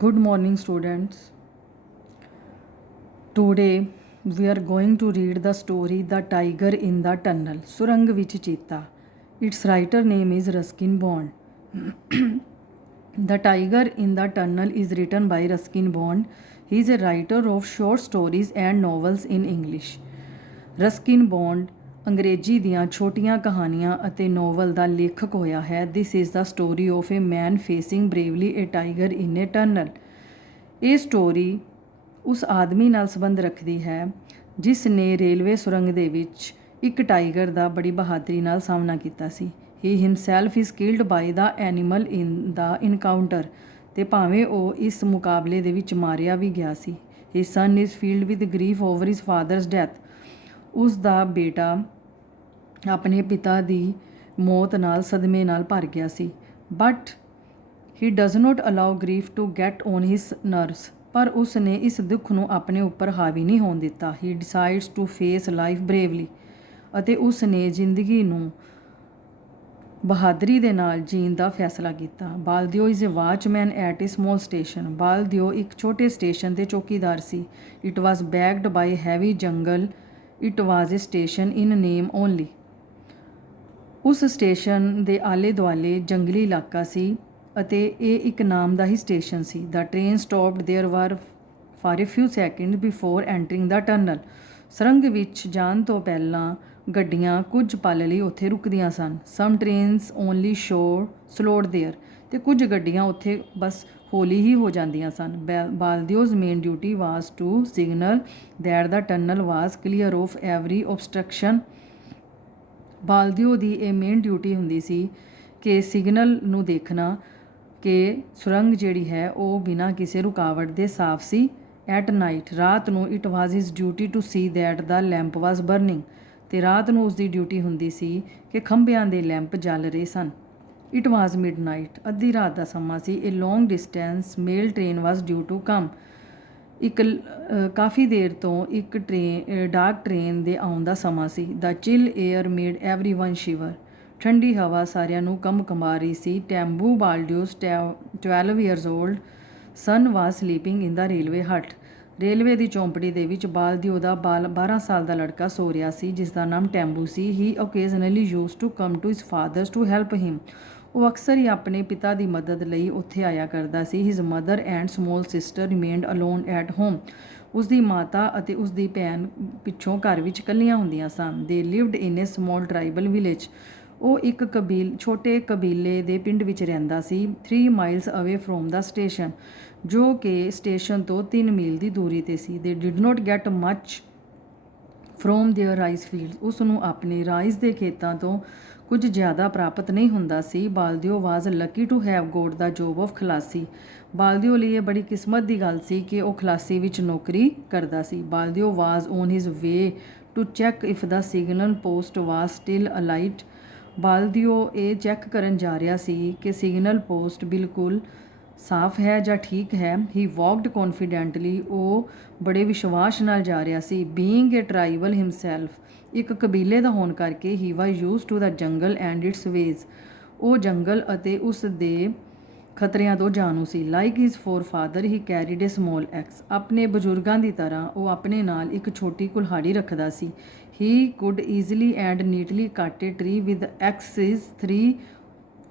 Good morning, students. Today we are going to read the story The Tiger in the Tunnel, Surang Vich Cheetah. Its writer name is Ruskin Bond. The Tiger in the Tunnel is written by Ruskin Bond. He is a writer of short stories and novels in English. Ruskin bond ਅੰਗਰੇਜ਼ੀ ਦੀਆਂ ਛੋਟੀਆਂ ਕਹਾਣੀਆਂ ਅਤੇ novel ਦਾ ਲੇਖਕ ਹੋਇਆ ਹੈ। This is the story of a man facing bravely a tiger in a tunnel. ਇਹ story ਉਸ ਆਦਮੀ ਨਾਲ ਸੰਬੰਧ ਰੱਖਦੀ ਹੈ ਜਿਸ ਨੇ ਰੇਲਵੇ ਸੁਰੰਗ ਦੇ ਵਿੱਚ ਇੱਕ ਟਾਈਗਰ ਦਾ ਬੜੀ ਬਹਾਦਰੀ ਨਾਲ ਸਾਹਮਣਾ ਕੀਤਾ ਸੀ। He himself is killed by the animal in the encounter, ਅਤੇ ਭਾਵੇਂ ਉਹ ਇਸ ਮੁਕਾਬਲੇ ਦੇ ਵਿੱਚ ਮਾਰਿਆ ਵੀ ਗਿਆ ਸੀ। His son is filled with grief over his father's death. ਉਸ ਦਾ ਬੇਟਾ ਆਪਣੇ ਪਿਤਾ ਦੀ ਮੌਤ ਨਾਲ ਸਦਮੇ ਨਾਲ ਭਰ ਗਿਆ ਸੀ। But he does not allow grief to get on his nerves. ਪਰ ਉਸ ਨੇ ਇਸ ਦੁੱਖ ਨੂੰ ਆਪਣੇ ਉੱਪਰ ਹਾਵੀ ਨਹੀਂ ਹੋਣ ਦਿੱਤਾ। ਹੀ ਡਿਸਾਈਡਸ ਟੂ ਫੇਸ ਲਾਈਫ ਬਰੇਵਲੀ, ਅਤੇ ਉਸ ਨੇ ਜ਼ਿੰਦਗੀ ਨੂੰ ਬਹਾਦਰੀ ਦੇ ਨਾਲ ਜੀਣ ਦਾ ਫੈਸਲਾ ਕੀਤਾ। Baldeo is a watchman at a small station. Baldeo ਇੱਕ ਛੋਟੇ ਸਟੇਸ਼ਨ 'ਤੇ ਚੌਕੀਦਾਰ ਸੀ। It was backed by heavy jungle. It was a station in name only. ਉਸ ਸਟੇਸ਼ਨ ਦੇ ਆਲੇ ਦੁਆਲੇ ਜੰਗਲੀ ਇਲਾਕਾ ਸੀ ਅਤੇ ਇਹ ਇੱਕ ਨਾਮ ਦਾ ਹੀ ਸਟੇਸ਼ਨ ਸੀ। The train stopped there were for a few second before entering the tunnel. ਸੁਰੰਗ ਵਿੱਚ ਜਾਣ ਤੋਂ ਪਹਿਲਾਂ ਗੱਡੀਆਂ ਕੁਝ ਪਲ ਲਈ ਉੱਥੇ ਰੁਕਦੀਆਂ ਸਨ। Some trains only slowed there, ਅਤੇ ਕੁਝ ਗੱਡੀਆਂ ਉੱਥੇ ਬਸ ਹੌਲੀ ਹੀ ਹੋ ਜਾਂਦੀਆਂ ਸਨ। Baldeo's main duty was to signal that the tunnel was clear of every obstruction. Baldeo ਦੀ ਇਹ ਮੇਨ ਡਿਊਟੀ ਹੁੰਦੀ ਸੀ ਕਿ ਸਿਗਨਲ ਨੂੰ ਦੇਖਣਾ ਕਿ ਸੁਰੰਗ ਜਿਹੜੀ ਹੈ ਉਹ ਬਿਨਾਂ ਕਿਸੇ ਰੁਕਾਵਟ ਦੇ ਸਾਫ਼ ਸੀ। ਐਟ ਨਾਈਟ, ਰਾਤ ਨੂੰ, it was his duty to see that the lamp was burning, ਅਤੇ ਰਾਤ ਨੂੰ ਉਸਦੀ ਡਿਊਟੀ ਹੁੰਦੀ ਸੀ ਕਿ ਖੰਭਿਆਂ ਦੇ ਲੈਂਪ ਜਲ ਰਹੇ ਸਨ। ਇਟ ਵਾਜ਼ ਮਿਡ ਨਾਈਟ, ਅੱਧੀ ਰਾਤ ਦਾ ਸਮਾਂ ਸੀ। A long distance mail train was due to come. ਇੱਕ ਕਾਫੀ ਦੇਰ ਤੋਂ ਇੱਕ ਡਾਕ ਟ੍ਰੇਨ ਦੇ ਆਉਣ ਦਾ ਸਮਾਂ ਸੀ। The chill air made everyone shiver. ਠੰਡੀ ਹਵਾ ਸਾਰਿਆਂ ਨੂੰ ਕੰਬਕੰਬਾ ਰਹੀ ਸੀ। Tembu Baldeo's 12 years old son was sleeping in the railway hut. Railway ਦੀ ਚੌਂਪੜੀ ਦੇ ਵਿੱਚ ਬਾਲਦਿਓ ਦਾ 12 ਸਾਲ ਦਾ ਲੜਕਾ ਸੋ ਰਿਹਾ ਸੀ ਜਿਸ ਦਾ ਨਾਮ ਟੈਂਬੂ ਸੀ। He occasionally use to come to his father's to help him. ਉਹ ਅਕਸਰ ਹੀ ਆਪਣੇ ਪਿਤਾ ਦੀ ਮਦਦ ਲਈ ਉੱਥੇ ਆਇਆ ਕਰਦਾ ਸੀ। His mother and small sister remained alone at home. ਉਸਦੀ ਮਾਤਾ ਅਤੇ ਉਸਦੀ ਭੈਣ ਪਿੱਛੋਂ ਘਰ ਵਿੱਚ ਇਕੱਲੀਆਂ ਹੁੰਦੀਆਂ ਸਨ। ਦੇ ਲਿਵਡ ਇਨ ਏ ਸਮੋਲ ਟਰਾਈਬਲ ਵਿਲੇਜ। ਉਹ ਇੱਕ ਛੋਟੇ ਕਬੀਲੇ ਦੇ ਪਿੰਡ ਵਿੱਚ ਰਹਿੰਦਾ ਸੀ। 3 miles ਅਵੇ ਫਰੋਮ ਦਾ ਸਟੇਸ਼ਨ, ਜੋ ਕਿ ਸਟੇਸ਼ਨ ਤੋਂ 3 ਮੀਲ ਦੀ ਦੂਰੀ 'ਤੇ ਸੀ। They did not get much from their rice field. ਉਸ ਨੂੰ ਆਪਣੇ ਰਾਈਸ ਦੇ ਖੇਤਾਂ ਤੋਂ ਕੁਝ ਜ਼ਿਆਦਾ ਪ੍ਰਾਪਤ ਨਹੀਂ ਹੁੰਦਾ ਸੀ। Baldeo was lucky to have got the job of khalasi. Baldeo ਲਈ ਇਹ ਬੜੀ ਕਿਸਮਤ ਦੀ ਗੱਲ ਸੀ ਕਿ ਉਹ ਖਲਾਸੀ ਵਿੱਚ ਨੌਕਰੀ ਕਰਦਾ ਸੀ। Baldeo was on his way to check if the signal post was still alight. Baldeo ਇਹ ਚੈੱਕ ਕਰਨ ਜਾ ਰਿਹਾ ਸੀ ਕਿ ਸਿਗਨਲ ਪੋਸਟ ਬਿਲਕੁਲ ਸਾਫ਼ ਹੈ ਜਾਂ ਠੀਕ ਹੈ। ਹੀ ਵਾਕਡ ਕੌਨਫੀਡੈਂਟਲੀ। ਉਹ ਬੜੇ ਵਿਸ਼ਵਾਸ ਨਾਲ ਜਾ ਰਿਹਾ ਸੀ। ਬੀਇੰਗ ਏ ਟਰਾਈਬਲ ਹਿਮਸੈਲਫ, ਇੱਕ ਕਬੀਲੇ ਦਾ ਹੋਣ ਕਰਕੇ ਹੀ ਵਾਜ਼ ਯੂਜ਼ ਟੂ ਦਾ ਜੰਗਲ ਐਂਡ ਇਟਸ ਵੇਜ਼। ਉਹ ਜੰਗਲ ਅਤੇ ਉਸ ਦੇ ਖਤਰਿਆਂ ਤੋਂ ਜਾਣੂ ਸੀ। ਲਾਈਕ ਹਿਜ਼ ਫੋਰਫਾਦਰ ਹੀ ਕੈਰੀਡ ਏ ਸਮੋਲ ਐਕਸ। ਆਪਣੇ ਬਜ਼ੁਰਗਾਂ ਦੀ ਤਰ੍ਹਾਂ ਉਹ ਆਪਣੇ ਨਾਲ ਇੱਕ ਛੋਟੀ ਕੁਲਹਾੜੀ ਰੱਖਦਾ ਸੀ। He could easily and neatly cut a tree with axes 3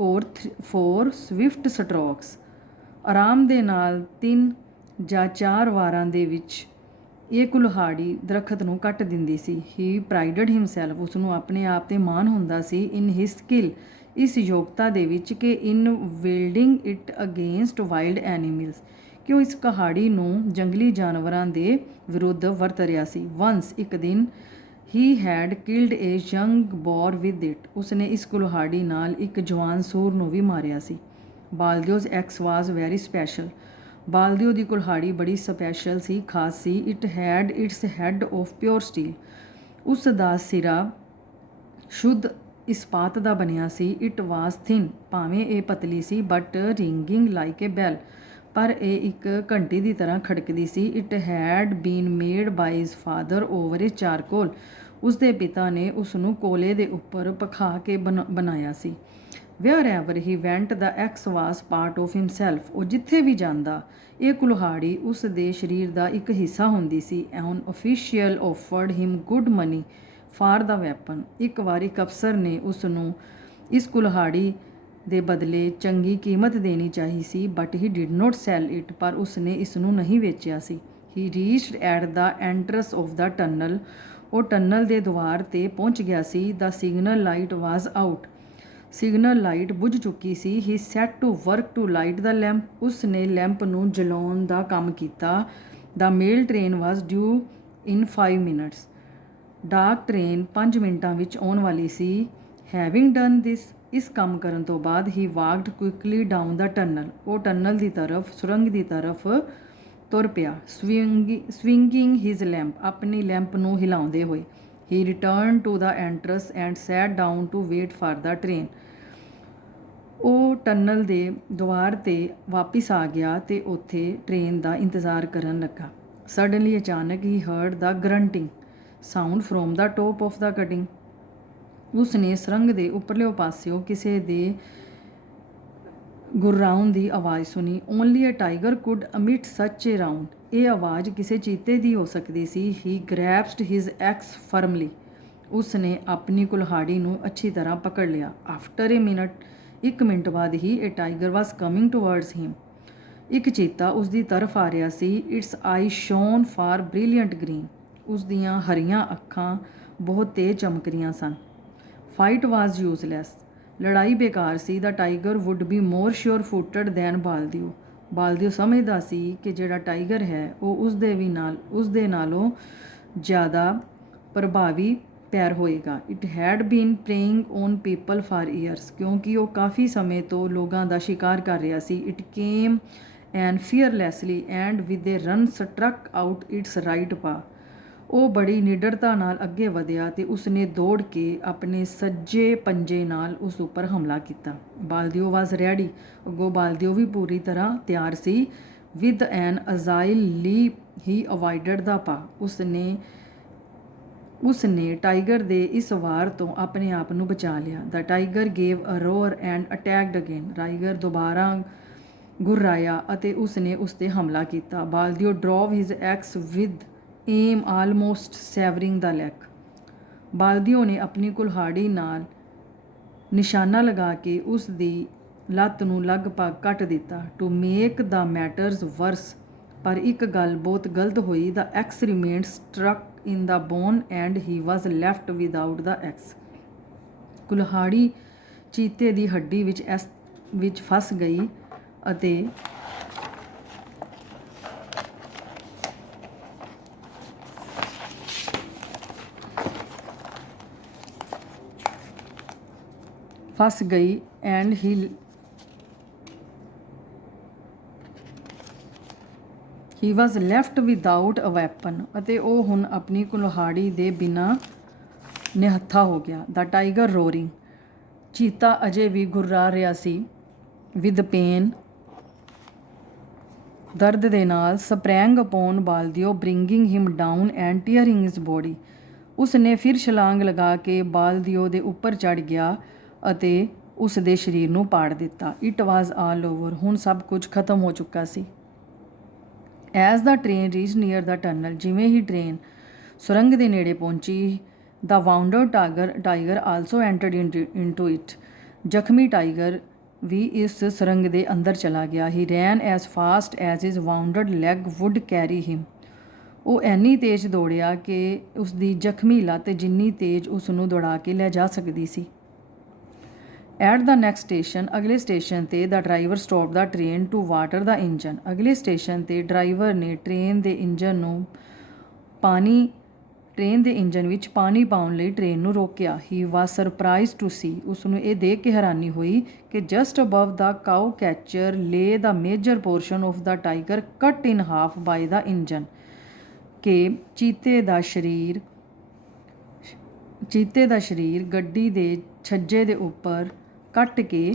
or 4 swift strokes. ਆਰਾਮ ਦੇ ਨਾਲ 3 ਜਾਂ 4 ਵਾਰਾਂ ਦੇ ਵਿੱਚ ਇਹ ਕੁਲਹਾੜੀ ਦਰਖਤ ਨੂੰ ਕੱਟ ਦਿੰਦੀ ਸੀ। ਹੀ ਪ੍ਰਾਈਡਡ ਹਿਮਸੈਲਫ। ਉਸ ਨੂੰ ਆਪਣੇ ਆਪ 'ਤੇ ਮਾਣ ਹੁੰਦਾ ਸੀ। ਇਨ ਹਿਸ ਸਕਿੱਲ, ਇਸ ਯੋਗਤਾ ਦੇ ਵਿੱਚ ਕਿ ਇਨ building it against wild animals, ਕਿ ਉਹ ਇਸ ਕੁਹਾੜੀ ਨੂੰ ਜੰਗਲੀ ਜਾਨਵਰਾਂ ਦੇ ਵਿਰੁੱਧ ਵਰਤ ਰਿਹਾ ਸੀ। ਵੰਸ, ਇੱਕ ਦਿਨ, he had killed A young bore with it. ਉਸਨੇ ਇਸ ਕੁਲਹਾੜੀ ਨਾਲ ਇੱਕ ਜਵਾਨ ਸੂਰ ਨੂੰ ਵੀ ਮਾਰਿਆ ਸੀ। Baldeo's axe was very special. Baldeo ਦੀ ਕੁਲਹਾੜੀ ਬੜੀ ਸਪੈਸ਼ਲ ਸੀ, ਖਾਸ ਸੀ। It had its head of pure steel. ਉਸ ਦਾ ਸਿਰਾ ਸ਼ੁੱਧ ਇਸਪਾਤ ਦਾ ਬਣਿਆ ਸੀ। ਇਟ ਵਾਜ਼ ਥਿਨ, ਭਾਵੇਂ ਇਹ ਪਤਲੀ ਸੀ, but ringing like a bell, ਪਰ ਇਹ ਇੱਕ ਘੰਟੀ ਦੀ ਤਰ੍ਹਾਂ ਖੜਕਦੀ ਸੀ। It had been made by his father over a charcoal. ਉਸਦੇ ਪਿਤਾ ਨੇ ਉਸ ਨੂੰ ਕੋਲੇ ਦੇ ਉੱਪਰ ਪਕਾ ਕੇ ਬਣਾਇਆ ਸੀ। Wherever he went the axe was part of himself. ਉਹ ਜਿੱਥੇ ਵੀ ਜਾਂਦਾ ਇਹ ਕੁਲਹਾੜੀ ਉਸ ਦੇ ਸਰੀਰ ਦਾ ਇੱਕ ਹਿੱਸਾ ਹੁੰਦੀ ਸੀ। An official offered him good money for the weapon. ਇੱਕ ਵਾਰ ਇੱਕ ਅਫਸਰ ਨੇ ਉਸ ਨੂੰ ਇਸ ਕੁਲਹਾੜੀ ਦੇ ਬਦਲੇ ਚੰਗੀ ਕੀਮਤ ਦੇਣੀ ਚਾਹੀ ਸੀ, but he did not sell it. ਪਰ ਉਸਨੇ ਇਸ ਨੂੰ ਨਹੀਂ ਵੇਚਿਆ ਸੀ। He reached at the entrance of the tunnel. ਉਹ ਟਨਲ ਦੇ ਦੁਆਰ 'ਤੇ ਪਹੁੰਚ ਗਿਆ ਸੀ। The signal light was out. Signal light ਬੁਝ ਚੁੱਕੀ ਸੀ। He set to work to light the lamp. ਉਸ ਨੇ ਲੈਂਪ ਨੂੰ ਜਲਾਉਣ ਦਾ ਕੰਮ ਕੀਤਾ। The mail train was due in 5 minutes. ਡਾਕ ਟ੍ਰੇਨ 5 ਮਿੰਟਾਂ ਵਿੱਚ ਆਉਣ ਵਾਲੀ ਸੀ। ਹੈਵਿੰਗ ਡਨ ਦਿਸ। ਇਸ ਕੰਮ ਕਰਨ ਤੋਂ ਬਾਅਦ he walked quickly down the tunnel. ਉਹ ਟਨਲ ਦੀ ਤਰਫ, ਸੁਰੰਗ ਦੀ ਤਰਫ ਤੁਰ ਪਿਆ। Swinging his lamp. ਆਪਣੀ ਲੈਂਪ ਨੂੰ ਹਿਲਾਉਂਦੇ ਹੋਏ। He return to the entrance and sat down to wait for the train. ਉਹ ਟਨਲ ਦੇ ਦੁਆਰ 'ਤੇ ਵਾਪਿਸ ਆ ਗਿਆ ਤੇ ਉੱਥੇ ਟ੍ਰੇਨ ਦਾ ਇੰਤਜ਼ਾਰ ਕਰਨ ਲੱਗਾ। ਸਡਨਲੀ ਅਚਾਨਕ he heard the grunting sound from the top of the cutting. ਉਸ ਨੇ ਸੁਰੰਗ ਦੇ ਉੱਪਰਲੇ ਪਾਸਿਓਂ ਕਿਸੇ ਦੇ ਗੁਰਰਾਉਣ ਦੀ ਆਵਾਜ਼ ਸੁਣੀ। ਓਨਲੀ ਅ ਟਾਈਗਰ ਕੁਡ ਅਮਿਟ ਸੱਚ ਏ ਰਾਉਂਡ। ਇਹ ਆਵਾਜ਼ ਕਿਸੇ ਚੀਤੇ ਦੀ ਹੋ ਸਕਦੀ ਸੀ। ਹੀ ਗ੍ਰੈਬਸਡ ਹਿਜ਼ ਐਕਸ ਫਰਮਲੀ। ਉਸ ਨੇ ਆਪਣੀ ਕੁਲਹਾੜੀ ਨੂੰ ਅੱਛੀ ਤਰ੍ਹਾਂ ਪਕੜ ਲਿਆ। ਆਫਟਰ ਏ ਮਿੰਟ, 1 ਮਿੰਟ ਬਾਅਦ ਹੀ a tiger was coming towards him. ਇੱਕ ਚੀਤਾ ਉਸ ਦੀ ਤਰਫ ਆ ਰਿਹਾ ਸੀ। Its eye shone for brilliant green. ਉਸ ਦੀਆਂ ਹਰੀਆਂ ਅੱਖਾਂ ਬਹੁਤ ਤੇਜ਼ ਚਮਕ ਰਹੀਆਂ ਸਨ। ਫਾਈਟ ਵਾਜ਼ ਯੂਜ਼ਲੈਸ। ਲੜਾਈ ਬੇਕਾਰ ਸੀ। The tiger would be more sure footed than Baldeo. Baldeo ਸਮਝਦਾ ਸੀ ਕਿ ਜਿਹੜਾ ਟਾਈਗਰ ਹੈ ਉਹ ਉਸ ਦੇ ਨਾਲੋਂ ਜ਼ਿਆਦਾ ਪ੍ਰਭਾਵੀ ਪੈਰ ਹੋਏਗਾ। It had been preying on people for years. ਕਿਉਂਕਿ ਉਹ ਕਾਫੀ ਸਮੇਂ ਤੋਂ ਲੋਕਾਂ ਦਾ ਸ਼ਿਕਾਰ ਕਰ ਰਿਹਾ ਸੀ। It came and fearlessly and with a run struck out its right paw. ਉਹ ਬੜੀ ਨਿਡਰਤਾ ਨਾਲ ਅੱਗੇ ਵਧਿਆ ਤੇ ਉਸਨੇ ਦੌੜ ਕੇ ਆਪਣੇ ਸੱਜੇ ਪੰਜੇ ਨਾਲ ਉਸ ਉੱਪਰ ਹਮਲਾ ਕੀਤਾ। ਬਾਲਦੀਓ ਵਾਜ਼ ਰੈਡੀ। ਅੱਗੋਂ ਬਾਲਦੀਓ ਵੀ ਪੂਰੀ ਤਰ੍ਹਾਂ ਤਿਆਰ ਸੀ। With N ਅਜ਼ਾਈਲ leap he avoided ਦਾ ਪਾ। ਉਸਨੇ ਟਾਈਗਰ ਦੇ ਇਸ ਵਾਰ ਤੋਂ ਆਪਣੇ ਆਪ ਨੂੰ ਬਚਾ ਲਿਆ। The tiger gave a roar and attacked again. Tiger ਦੁਬਾਰਾ ਗੁਰਰਾਇਆ ਅਤੇ ਉਸਨੇ ਉਸ 'ਤੇ ਹਮਲਾ ਕੀਤਾ। Baldeo drove his axe with aim almost severing the leg. ਬਾਲਦੀਓ ਨੇ ਆਪਣੀ ਕੁਲਹਾੜੀ ਨਾਲ ਨਿਸ਼ਾਨਾ ਲਗਾ ਕੇ ਉਸ ਦੀ ਲੱਤ ਨੂੰ ਲਗਭਗ ਕੱਟ ਦਿੱਤਾ। To make the matters worse. ਪਰ ਇੱਕ ਗੱਲ ਬਹੁਤ ਗਲਤ ਹੋਈ। The axe remained struck in the bone and he was left without the axe. ਕੁਲਹਾੜੀ ਚੀਤੇ ਦੀ ਹੱਡੀ ਵਿੱਚ ਫਸ ਗਈ ਅਤੇ he was left without a weapon. ਅਤੇ ਉਹ ਹੁਣ ਆਪਣੀ ਕੁਲਹਾੜੀ ਦੇ ਬਿਨਾਂ ਨਿਹੱਥਾ ਹੋ ਗਿਆ। ਦਾ ਟਾਈਗਰ ਰੋਰਿੰਗ। ਚੀਤਾ ਅਜੇ ਵੀ ਗੁਰਰਾ ਰਿਹਾ ਸੀ। ਵਿਦ ਪੇਨ, ਦਰਦ ਦੇ ਨਾਲ। Sprang upon Baldeo bringing him down and tearing his body. ਉਸ ਨੇ ਫਿਰ ਛਲਾਂਗ ਲਗਾ ਕੇ ਬਾਲਦੀਓ ਦੇ ਉੱਪਰ ਚੜ੍ਹ ਗਿਆ ਅਤੇ ਉਸ ਦੇ ਸਰੀਰ ਨੂੰ ਪਾੜ ਦਿੱਤਾ। It was all over. ਹੁਣ ਸਭ ਕੁਝ ਖਤਮ ਹੋ ਚੁੱਕਾ ਸੀ। As the train reach near the tunnel. ਜਿਵੇਂ ਹੀ ਟ੍ਰੇਨ ਸੁਰੰਗ ਦੇ ਨੇੜੇ ਪਹੁੰਚੀ, the wounded tiger also entered into it. ਜ਼ਖਮੀ ਟਾਈਗਰ ਵੀ ਇਸ ਸੁਰੰਗ ਦੇ ਅੰਦਰ ਚਲਾ ਗਿਆ। He ran as fast as his wounded leg would carry him. ਉਹ ਐਨੀ ਤੇਜ਼ ਦੌੜਿਆ ਕਿ ਉਸ ਦੀ ਜ਼ਖਮੀ ਲੱਤ ਜਿੰਨੀ ਤੇਜ਼ ਉਸ ਨੂੰ ਦੌੜਾ ਕੇ ਲੈ ਜਾ ਸਕਦੀ ਸੀ। At the next station. ਅਗਲੇ ਸਟੇਸ਼ਨ 'ਤੇ the driver stop the train to water the engine. ਅਗਲੇ ਸਟੇਸ਼ਨ 'ਤੇ ਡਰਾਈਵਰ ਨੇ ਟ੍ਰੇਨ ਦੇ ਇੰਜਨ ਵਿੱਚ ਪਾਣੀ ਪਾਉਣ ਲਈ ਟ੍ਰੇਨ ਨੂੰ ਰੋਕਿਆ। He was surprise to see. ਉਸ ਨੂੰ ਇਹ ਦੇਖ ਕੇ ਹੈਰਾਨੀ ਹੋਈ ਕਿ just above the cow catcher lay the major portion of the tiger cut in half by the engine. ਕਿ ਚੀਤੇ ਦਾ ਸਰੀਰ ਗੱਡੀ ਦੇ ਛੱਜੇ ਦੇ ਉੱਪਰ ਕੱਟ ਕੇ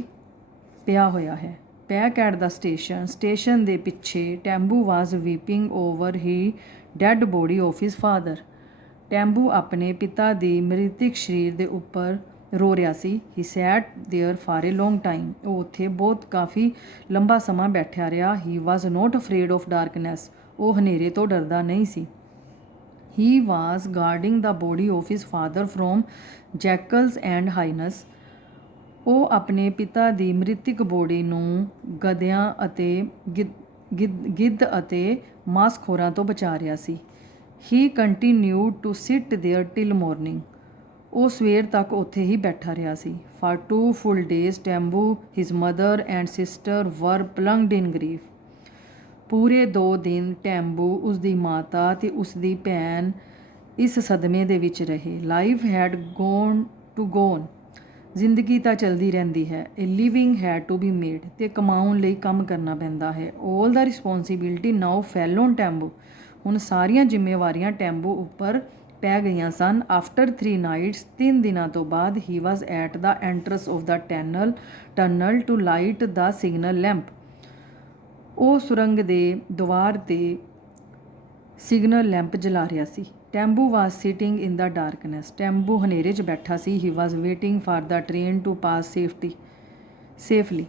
ਪਿਆ ਹੋਇਆ ਹੈ। Back at the station. Station ਦੇ ਪਿੱਛੇ Tembu was weeping over he dead body of his father. Tembu ਆਪਣੇ ਪਿਤਾ ਦੀ ਮ੍ਰਿਤਕ ਸਰੀਰ ਦੇ ਉੱਪਰ ਰੋ ਰਿਹਾ ਸੀ। He sat there for a long time, ਉਹ ਉੱਥੇ ਬਹੁਤ ਕਾਫੀ ਲੰਬਾ ਸਮਾਂ ਬੈਠਿਆ ਰਿਹਾ। He was not afraid of darkness, ਉਹ ਹਨੇਰੇ ਤੋਂ ਡਰਦਾ ਨਹੀਂ ਸੀ। He was guarding the body of his father from jackals and ਹਾਈਨਸ, ਉਹ ਆਪਣੇ ਪਿਤਾ ਦੀ ਮ੍ਰਿਤਕ ਬੋਡੀ ਨੂੰ ਗਧਿਆਂ ਅਤੇ ਗਿੱਧ ਅਤੇ ਮਾਸਖੋਰਾਂ ਤੋਂ ਬਚਾ ਰਿਹਾ ਸੀ। He continued to sit there till morning, ਉਹ ਸਵੇਰ ਤੱਕ ਉੱਥੇ ਹੀ ਬੈਠਾ ਰਿਹਾ ਸੀ। For 2 full days Tembu, his mother and sister were plunged in grief, ਪੂਰੇ 2 ਦਿਨ ਟੈਂਬੂ, ਉਸਦੀ ਮਾਤਾ ਤੇ ਉਸਦੀ ਭੈਣ ਇਸ ਸਦਮੇ ਦੇ ਵਿੱਚ ਰਹੇ। Life had gone to gone, ਜ਼ਿੰਦਗੀ ਤਾਂ ਚਲਦੀ ਰਹਿੰਦੀ ਹੈ। A living had to be made, ਤੇ ਕਮਾਉਣ ਲਈ ਕੰਮ ਕਰਨਾ ਪੈਂਦਾ ਹੈ। ਆਲ ਦਾ ਰਿਸਪੋਂਸੀਬਿਲਿਟੀ ਨਾਓ ਫੈਲ ਔਨ ਟੈਂਬੂ, ਹੁਣ ਸਾਰੀਆਂ ਜ਼ਿੰਮੇਵਾਰੀਆਂ ਟੈਂਬੂ ਉੱਪਰ ਪੈ ਗਈਆਂ ਸਨ। ਆਫਟਰ 3 nights, 3 ਦਿਨਾਂ ਤੋਂ ਬਾਅਦ he was at the entrance of the tunnel to light the signal lamp, ਉਹ ਸੁਰੰਗ ਦੇ ਦੁਆਰ 'ਤੇ ਸਿਗਨਲ ਲੈਂਪ ਜਲਾ ਰਿਹਾ ਸੀ। ਟੈਂਬੂ ਵਾਜ਼ ਸਿਟਿੰਗ ਇਨ ਦਾ ਡਾਰਕਨੈਸ, ਟੈਂਬੂ ਹਨੇਰੇ 'ਚ ਬੈਠਾ ਸੀ। He was waiting for the train to pass safely,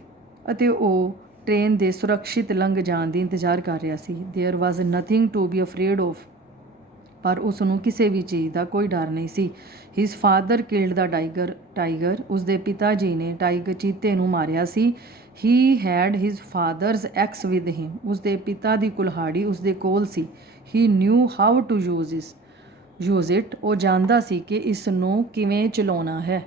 ਅਤੇ ਉਹ ਟ੍ਰੇਨ ਦੇ ਸੁਰੱਖਿਅਤ ਲੰਘ ਜਾਣ ਦੀ ਇੰਤਜ਼ਾਰ ਕਰ ਰਿਹਾ ਸੀ। There was nothing to be afraid of, ਪਰ ਉਸ ਨੂੰ ਕਿਸੇ ਵੀ ਚੀਜ਼ ਦਾ ਕੋਈ ਡਰ ਨਹੀਂ ਸੀ। His father killed the tiger, ਉਸਦੇ ਪਿਤਾ ਜੀ ਨੇ ਚੀਤੇ ਨੂੰ ਮਾਰਿਆ ਸੀ। He had his father's axe with him, ਉਸਦੇ ਪਿਤਾ ਦੀ ਕੁਲਹਾੜੀ ਉਸਦੇ ਕੋਲ ਸੀ। He knew how to use it, ਉਹ ਜਾਣਦਾ ਸੀ ਕਿ ਇਸ ਨੂੰ ਕਿਵੇਂ ਚਲਾਉਣਾ ਹੈ।